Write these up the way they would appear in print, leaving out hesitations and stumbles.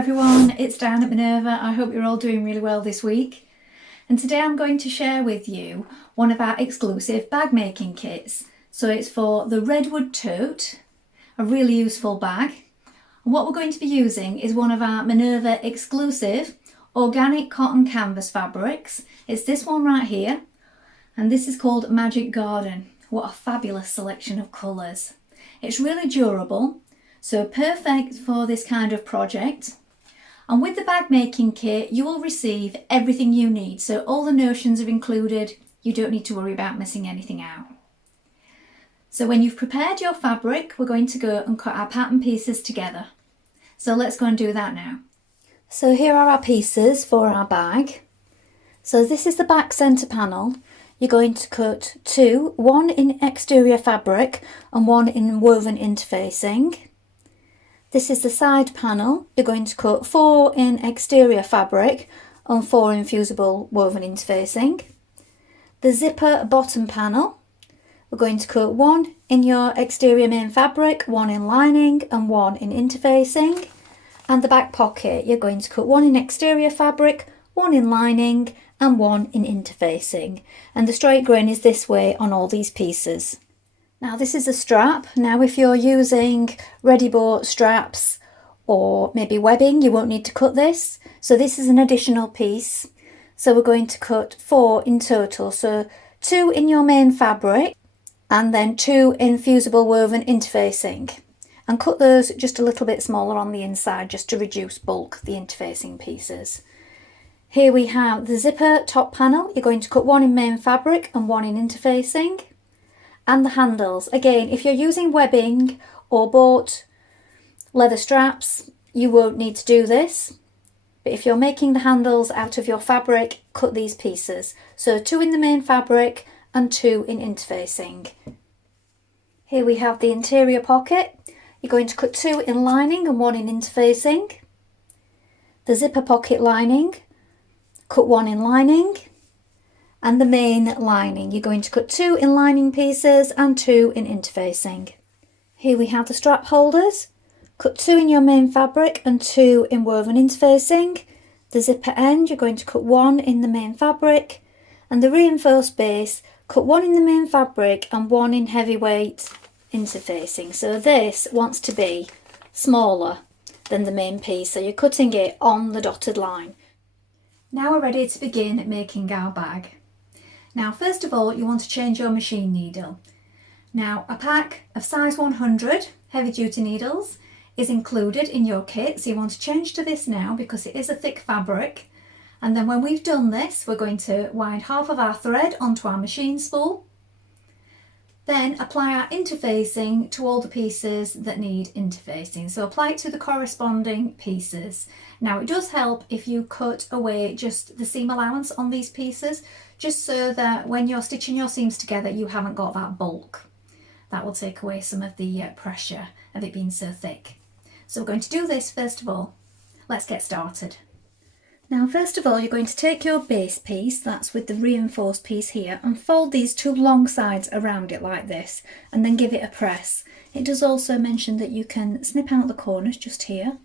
everyone, it's Dianne at Minerva. I hope you're all doing really well this week. And today I'm going to share with you one of our exclusive bag making kits. So it's for the Redwood Tote, a really useful bag. And what we're going to be using is one of our Minerva exclusive organic cotton canvas fabrics. It's this one right here, and this is called Magic Garden. What a fabulous selection of colours. It's really durable, so perfect for this kind of project. And with the bag making kit, you will receive everything you need. So all the notions are included. You don't need to worry about missing anything out. So when you've prepared your fabric, we're going to go and cut our pattern pieces together. So let's go and do that now. So here are our pieces for our bag. So this is the back centre panel. You're going to cut two, one in exterior fabric and one in woven interfacing. This is the side panel. You're going to cut 4 in exterior fabric and 4 in fusible woven interfacing. The zipper bottom panel, we're going to cut 1 in your exterior main fabric, 1 in lining and 1 in interfacing. And the back pocket, you're going to cut 1 in exterior fabric, 1 in lining and 1 in interfacing. And the straight grain is this way on all these pieces. Now this is a strap. Now if you're using ready-bought straps or maybe webbing, you won't need to cut this. So this is an additional piece. So we're going to cut 4 in total. So 2 in your main fabric and then 2 in fusible woven interfacing. And cut those just a little bit smaller on the inside just to reduce bulk, the interfacing pieces. Here we have the zipper top panel. You're going to cut 1 in main fabric and 1 in interfacing. And the handles, again, if you're using webbing or bought leather straps, you won't need to do this. But if you're making the handles out of your fabric, cut these pieces. So 2 in the main fabric and 2 in interfacing. Here we have the interior pocket. You're going to cut 2 in lining and 1 in interfacing. The zipper pocket lining, cut 1 in lining. And the main lining, you're going to cut 2 in lining pieces and 2 in interfacing. Here we have the strap holders. Cut 2 in your main fabric and 2 in woven interfacing. The zipper end, you're going to cut 1 in the main fabric. And the reinforced base, cut 1 in the main fabric and 1 in heavyweight interfacing. So this wants to be smaller than the main piece, so you're cutting it on the dotted line. Now we're ready to begin making our bag. Now first of all, you want to change your machine needle. Now a pack of size 100 heavy duty needles is included in your kit, so you want to change to this now because it is a thick fabric. And then when we've done this, we're going to wind half of our thread onto our machine spool. Then apply our interfacing to all the pieces that need interfacing. So apply it to the corresponding pieces. Now it does help if you cut away just the seam allowance on these pieces, just so that when you're stitching your seams together, you haven't got that bulk. That will take away some of the pressure of it being so thick. So we're going to do this first of all. Let's get started. Now first of all, you're going to take your base piece, that's with the reinforced piece here, and fold these 2 long sides around it like this and then give it a press. It does also mention that you can snip out the corners just here,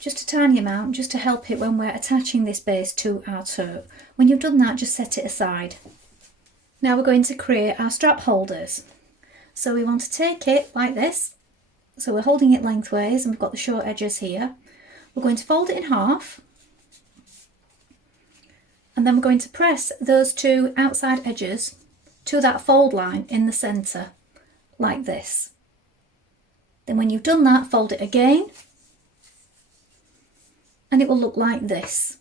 just a tiny amount, just to help it when we're attaching this base to our tote. When you've done that, just set it aside. Now we're going to create our strap holders. So we want to take it like this. So we're holding it lengthways and we've got the short edges here. We're going to fold it in half. And then we're going to press those 2 outside edges to that fold line in the centre, like this. Then when you've done that, fold it again, and it will look like this.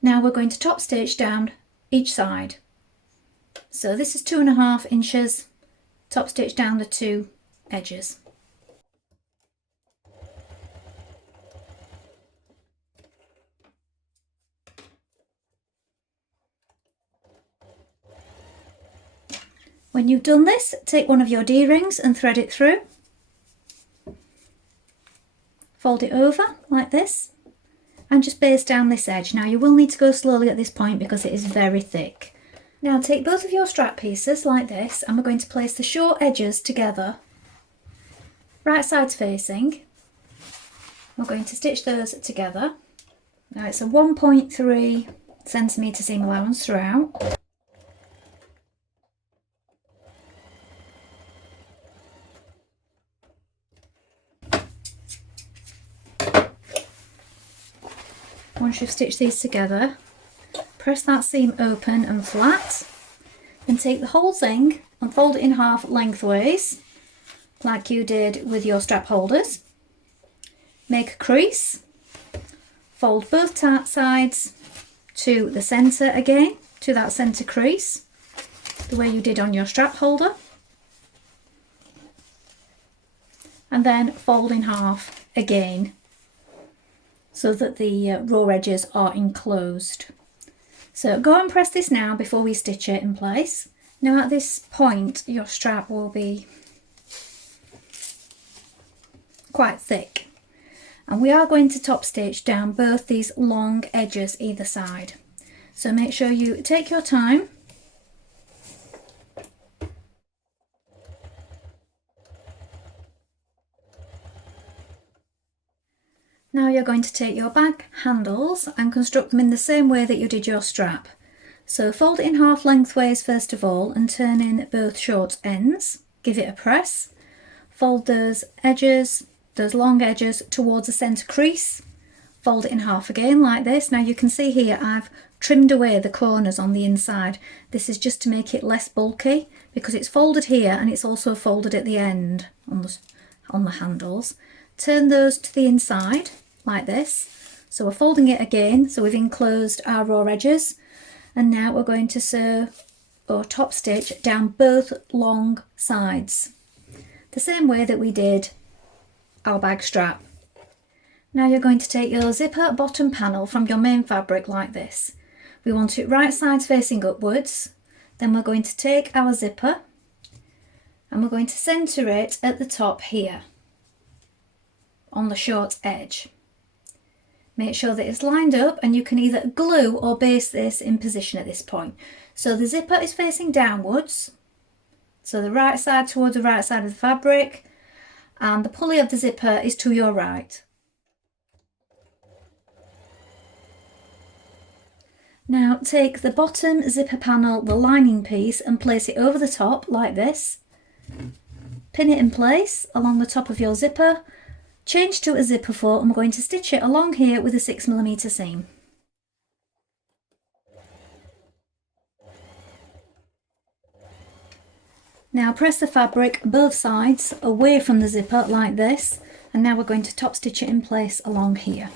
Now we're going to top stitch down each side. So this is 2.5 inches, top stitch down the 2 edges. When you've done this, take one of your D-rings and thread it through. Fold it over like this and just baste down this edge. Now you will need to go slowly at this point because it is very thick. Now take both of your strap pieces like this and we're going to place the short edges together, right sides facing, We're going to stitch those together. Now it's a 1.3 centimetre seam allowance throughout. Once you've stitched these together, press that seam open and flat, and take the whole thing and fold it in half lengthways, like you did with your strap holders. Make a crease, fold both sides to the centre again, to that centre crease, the way you did on your strap holder, and then fold in half again, so that the raw edges are enclosed. So go and press this now before we stitch it in place. Now at this point your strap will be quite thick, and we are going to top stitch down both these long edges either side. So make sure you take your time. Now you're going to take your bag handles and construct them in the same way that you did your strap. So fold it in half lengthways first of all and turn in both short ends. Give it a press. Fold those edges, those long edges, towards the centre crease. Fold it in half again like this. Now you can see here I've trimmed away the corners on the inside. This is just to make it less bulky, because it's folded here and it's also folded at the end on the handles. Turn those to the inside like this. So we're folding it again, so we've enclosed our raw edges, and now we're going to sew or top stitch down both long sides, the same way that we did our bag strap. Now you're going to take your zipper bottom panel from your main fabric like this. We want it right sides facing upwards. Then we're going to take our zipper and we're going to centre it at the top here on the short edge. Make sure that it's lined up, and you can either glue or baste this in position at this point. So the zipper is facing downwards, so the right side towards the right side of the fabric, and the pulley of the zipper is to your right. Now take the bottom zipper panel, the lining piece, and place it over the top like this. Pin it in place along the top of your zipper. Change to a zipper foot, and we're going to stitch it along here with a 6mm seam. Now press the fabric both sides away from the zipper like this, and now we're going to top stitch it in place along here.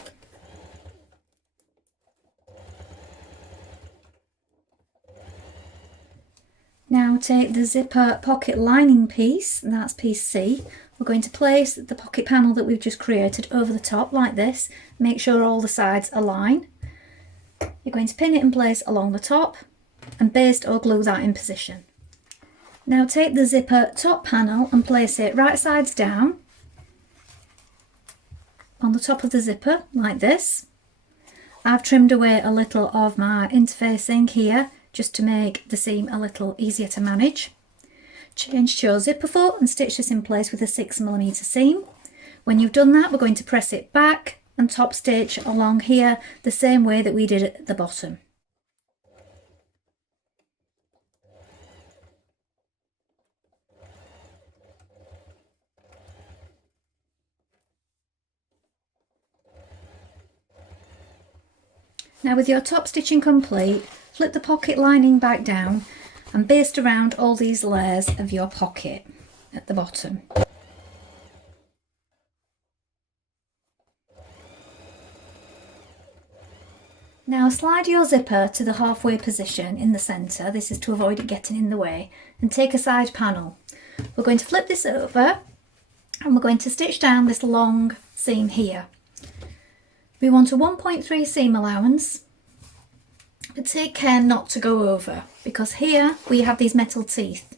Now take the zipper pocket lining piece, that's piece C. We're going to place the pocket panel that we've just created over the top like this. Make sure all the sides align. You're going to pin it in place along the top and baste or glue that in position. Now take the zipper top panel and place it right sides down on the top of the zipper like this. I've trimmed away a little of my interfacing here just to make the seam a little easier to manage. Change to your zipper foot and stitch this in place with a 6mm seam. When you've done that, we're going to press it back and top stitch along here the same way that we did at the bottom. Now with your top stitching complete, flip the pocket lining back down and baste around all these layers of your pocket at the bottom. Now slide your zipper to the halfway position in the centre, this is to avoid it getting in the way, and take a side panel. We're going to flip this over and we're going to stitch down this long seam here. We want a 1.3 seam allowance, but take care not to go over, because here we have these metal teeth.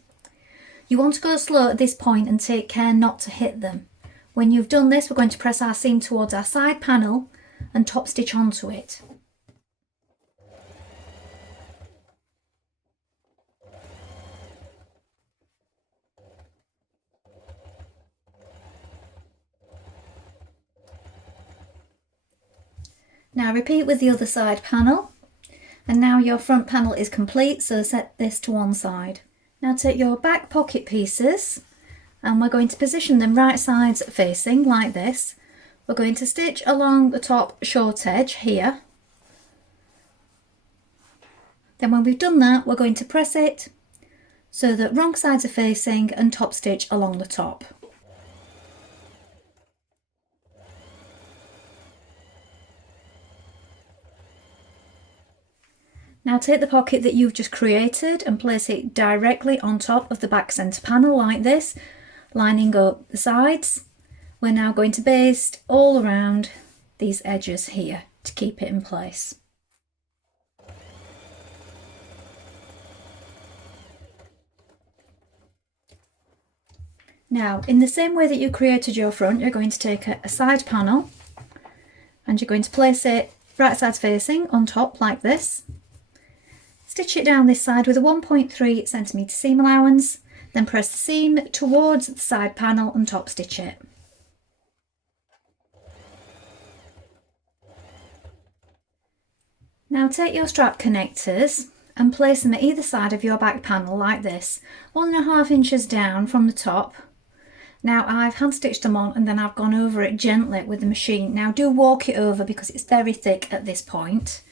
You want to go slow at this point and take care not to hit them. When you've done this, we're going to press our seam towards our side panel and top stitch onto it. Now repeat with the other side panel, and now your front panel is complete, so set this to one side. Now take your back pocket pieces and we're going to position them right sides facing like this. We're going to stitch along the top short edge here. Then when we've done that, we're going to press it so that wrong sides are facing and top stitch along the top. Now take the pocket that you've just created and place it directly on top of the back centre panel like this, lining up the sides. We're now going to baste all around these edges here to keep it in place. Now, in the same way that you created your front, you're going to take a side panel and you're going to place it right sides facing on top like this. Stitch it down this side with a 1.3 centimetre seam allowance, then press the seam towards the side panel and top stitch it. Now take your strap connectors and place them at either side of your back panel like this, 1.5 inches down from the top. Now I've hand stitched them on and then I've gone over it gently with the machine. Now do walk it over because it's very thick at this point.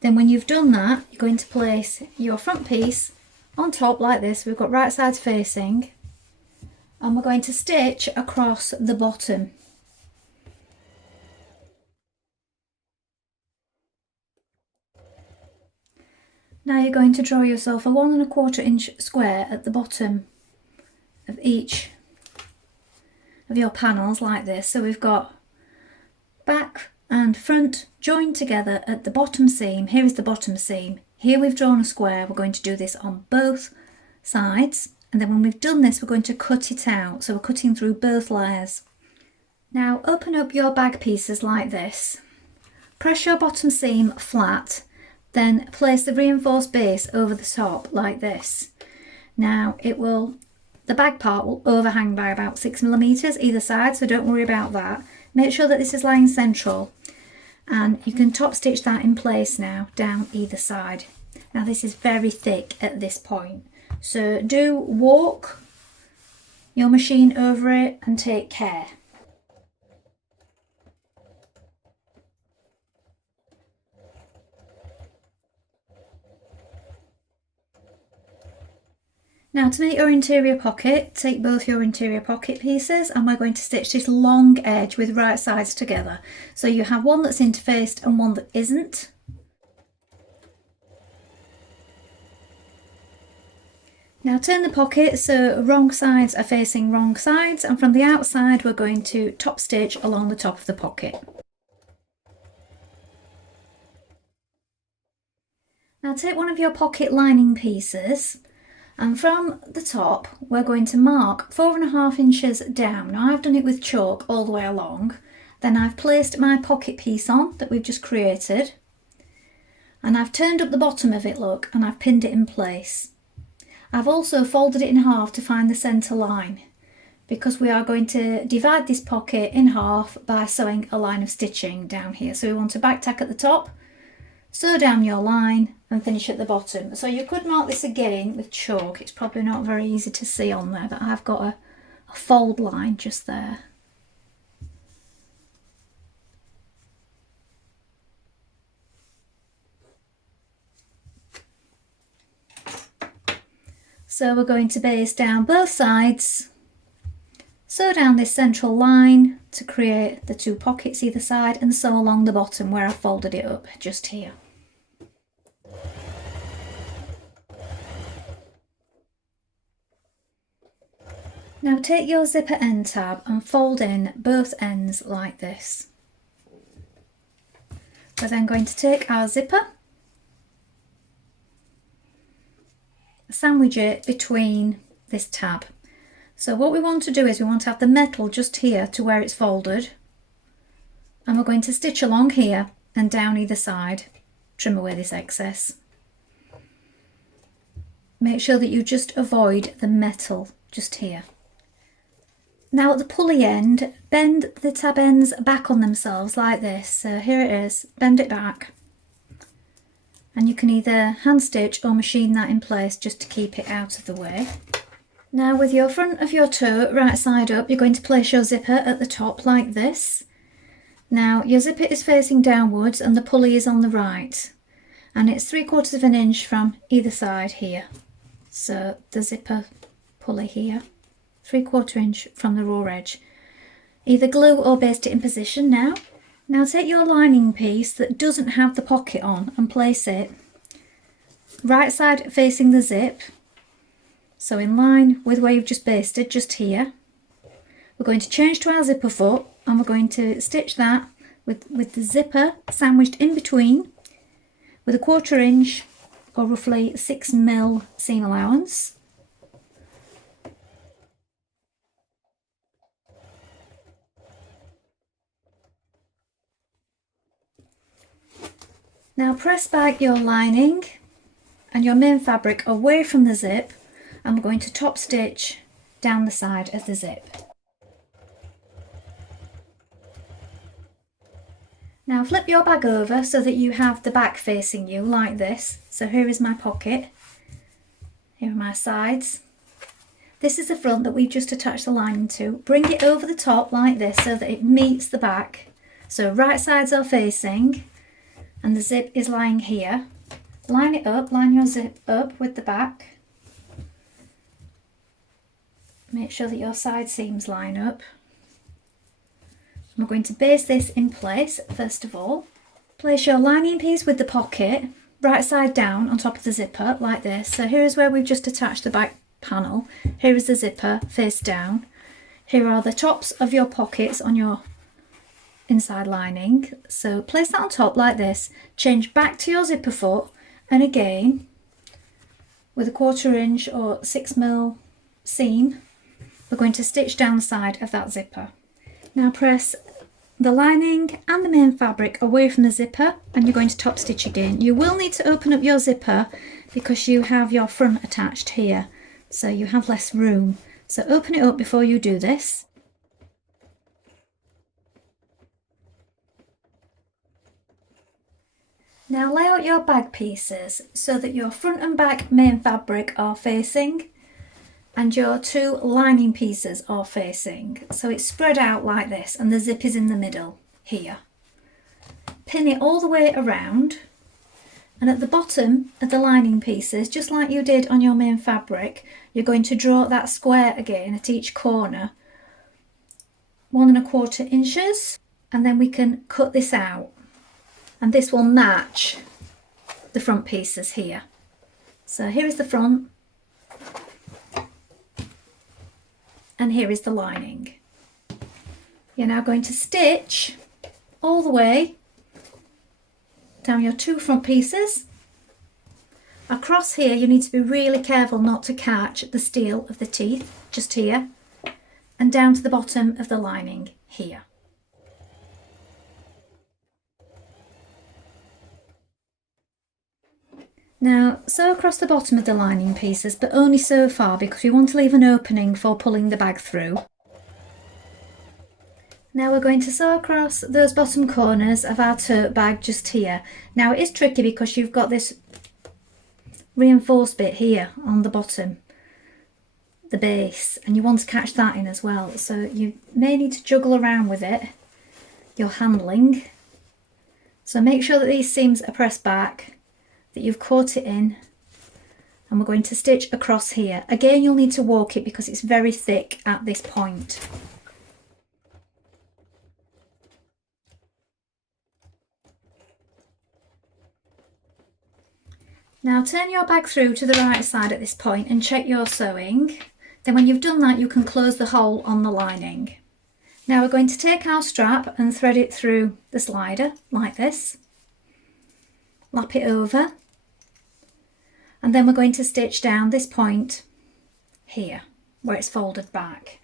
Then when you've done that, you're going to place your front piece on top like this. We've got right sides facing and we're going to stitch across the bottom. Now you're going to draw yourself a 1.25 inch square at the bottom of each of your panels like this. So we've got back and front joined together at the bottom seam. Here is the bottom seam. Here we've drawn a square. We're going to do this on both sides, and then when we've done this we're going to cut it out. So we're cutting through both layers. Now open up your bag pieces like this. Press your bottom seam flat, then place the reinforced base over the top like this. Now the bag part will overhang by about 6mm either side, so don't worry about that. Make sure that this is lying central, and you can top stitch that in place now down either side. Now this is very thick at this point, so do walk your machine over it and take care. Now to make your interior pocket, take both your interior pocket pieces and we're going to stitch this long edge with right sides together. So you have one that's interfaced and one that isn't. Now turn the pocket so wrong sides are facing wrong sides, and from the outside we're going to top stitch along the top of the pocket. Now take one of your pocket lining pieces, and from the top we're going to mark 4.5 inches down. Now I've done it with chalk all the way along. Then I've placed my pocket piece on that we've just created, and I've turned up the bottom of it, look, and I've pinned it in place. I've also folded it in half to find the centre line, because we are going to divide this pocket in half by sewing a line of stitching down here. So we want to back tack at the top, sew down your line and finish at the bottom. So you could mark this again with chalk. It's probably not very easy to see on there, but I've got a fold line just there. So we're going to baste down both sides, sew down this central line to create the two pockets either side, and sew along the bottom where I folded it up just here. Now take your zipper end tab and fold in both ends like this. We're then going to take our zipper, sandwich it between this tab. So what we want to do is we want to have the metal just here to where it's folded, and we're going to stitch along here and down either side, trim away this excess. Make sure that you just avoid the metal just here. Now at the pulley end, bend the tab ends back on themselves like this. So here it is, bend it back. And you can either hand stitch or machine that in place just to keep it out of the way. Now with your front of your tote right side up, you're going to place your zipper at the top like this. Now your zipper is facing downwards and the pulley is on the right. And it's 3/4 of an inch from either side here. So the zipper pulley here, 3/4 inch from the raw edge. Either glue or baste it in position now. Now take your lining piece that doesn't have the pocket on and place it right side facing the zip. So in line with where you've just basted, just here. We're going to change to our zipper foot and we're going to stitch that with the zipper sandwiched in between with a 1/4 inch or roughly 6mm seam allowance. Now press back your lining and your main fabric away from the zip and we're going to top stitch down the side of the zip. Now flip your bag over so that you have the back facing you like this. So here is my pocket, here are my sides. This is the front that we've just attached the lining to. Bring it over the top like this so that it meets the back. So right sides are facing and the zip is lying here. Line it up, line your zip up with the back. Make sure that your side seams line up. We're going to baste this in place first of all. Place your lining piece with the pocket right side down on top of the zipper like this. So here is where we've just attached the back panel. Here is the zipper face down. Here are the tops of your pockets on your inside lining. So place that on top like this. Change back to your zipper foot and again with a 1/4 inch or 6mm seam we're going to stitch down the side of that zipper. Now press the lining and the main fabric away from the zipper and you're going to top stitch again. You will need to open up your zipper because you have your front attached here, so you have less room. So open it up before you do this. Now lay out your bag pieces so that your front and back main fabric are facing and your two lining pieces are facing. So it's spread out like this and the zip is in the middle here. Pin it all the way around and at the bottom of the lining pieces, just like you did on your main fabric, you're going to draw that square again at each corner, 1¼ inches, and then we can cut this out and this will match the front pieces here. So here is the front and here is the lining. You're now going to stitch all the way down your two front pieces. Across here you need to be really careful not to catch the steel of the teeth, just here, and down to the bottom of the lining here. Now sew across the bottom of the lining pieces, but only so far because we want to leave an opening for pulling the bag through. Now we're going to sew across those bottom corners of our tote bag just here. Now it is tricky because you've got this reinforced bit here on the bottom, the base, and you want to catch that in as well. So you may need to juggle around with it, your handling. So make sure that these seams are pressed back, that you've caught it in, and we're going to stitch across here. Again, you'll need to walk it because it's very thick at this point. Now turn your bag through to the right side at this point and check your sewing. Then when you've done that, you can close the hole on the lining. Now we're going to take our strap and thread it through the slider like this. Lap it over. And then we're going to stitch down this point here where it's folded back.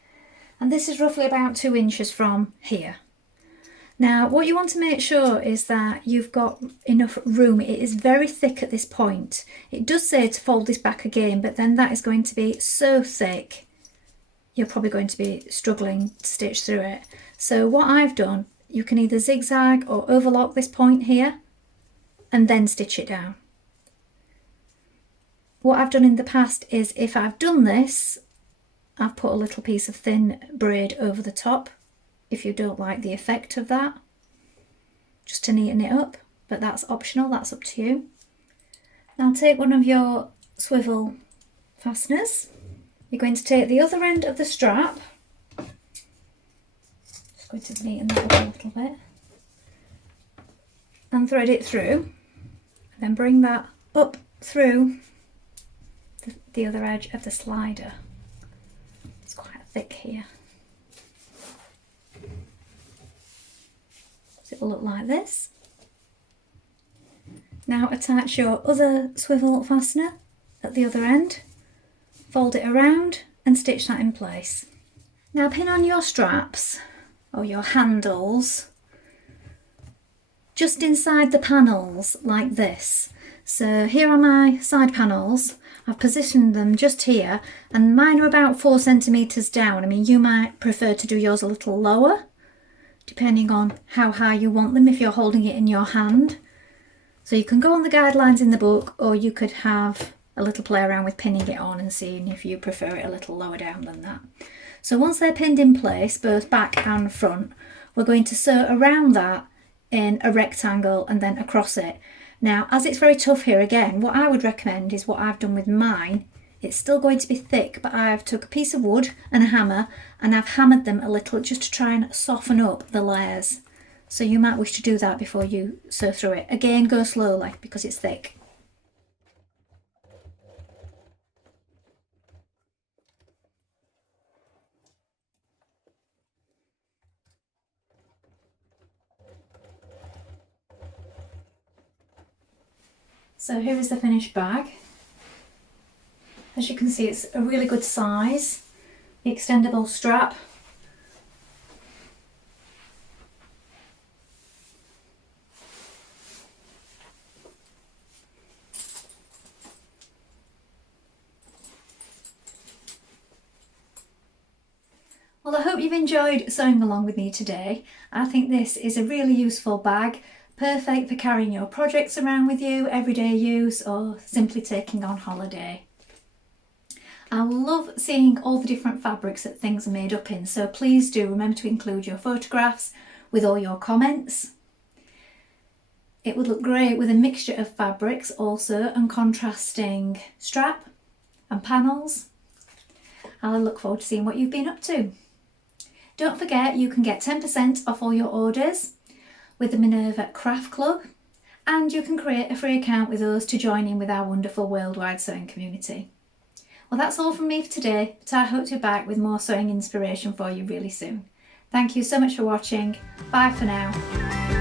And this is roughly about 2 inches from here. Now what you want to make sure is that you've got enough room. It is very thick at this point. It does say to fold this back again, but then that is going to be so thick you're probably going to be struggling to stitch through it. So what I've done, you can either zigzag or overlock this point here and then stitch it down. What I've done in the past is, if I've done this, I've put a little piece of thin braid over the top, if you don't like the effect of that, just to neaten it up, but that's optional, that's up to you. Now take one of your swivel fasteners. You're going to take the other end of the strap, just going to neaten that up a little bit, and thread it through, and then bring that up through the other edge of the slider. It's quite thick here. So it will look like this. Now attach your other swivel fastener at the other end, fold it around and stitch that in place. Now pin on your straps or your handles just inside the panels like this. So here are my side panels. I've positioned them just here, and mine are about 4 centimetres down. I mean, you might prefer to do yours a little lower, depending on how high you want them if you're holding it in your hand. So you can go on the guidelines in the book, or you could have a little play around with pinning it on and seeing if you prefer it a little lower down than that. So once they're pinned in place, both back and front, we're going to sew around that in a rectangle and then across it. Now, as it's very tough here again, what I would recommend is what I've done with mine. It's still going to be thick, but I've took a piece of wood and a hammer and I've hammered them a little just to try and soften up the layers. So you might wish to do that before you sew through it. Again, go slowly because it's thick. So here is the finished bag. As you can see, it's a really good size, the extendable strap. Well, I hope you've enjoyed sewing along with me today. I think this is a really useful bag, perfect for carrying your projects around with you, everyday use, or simply taking on holiday. I love seeing all the different fabrics that things are made up in, so please do remember to include your photographs with all your comments. It would look great with a mixture of fabrics also, and contrasting strap and panels. I'll look forward to seeing what you've been up to. Don't forget, you can get 10% off all your orders with the Minerva Craft Club, and you can create a free account with us to join in with our wonderful worldwide sewing community. Well, that's all from me for today, but I hope to be back with more sewing inspiration for you really soon. Thank you so much for watching. Bye for now.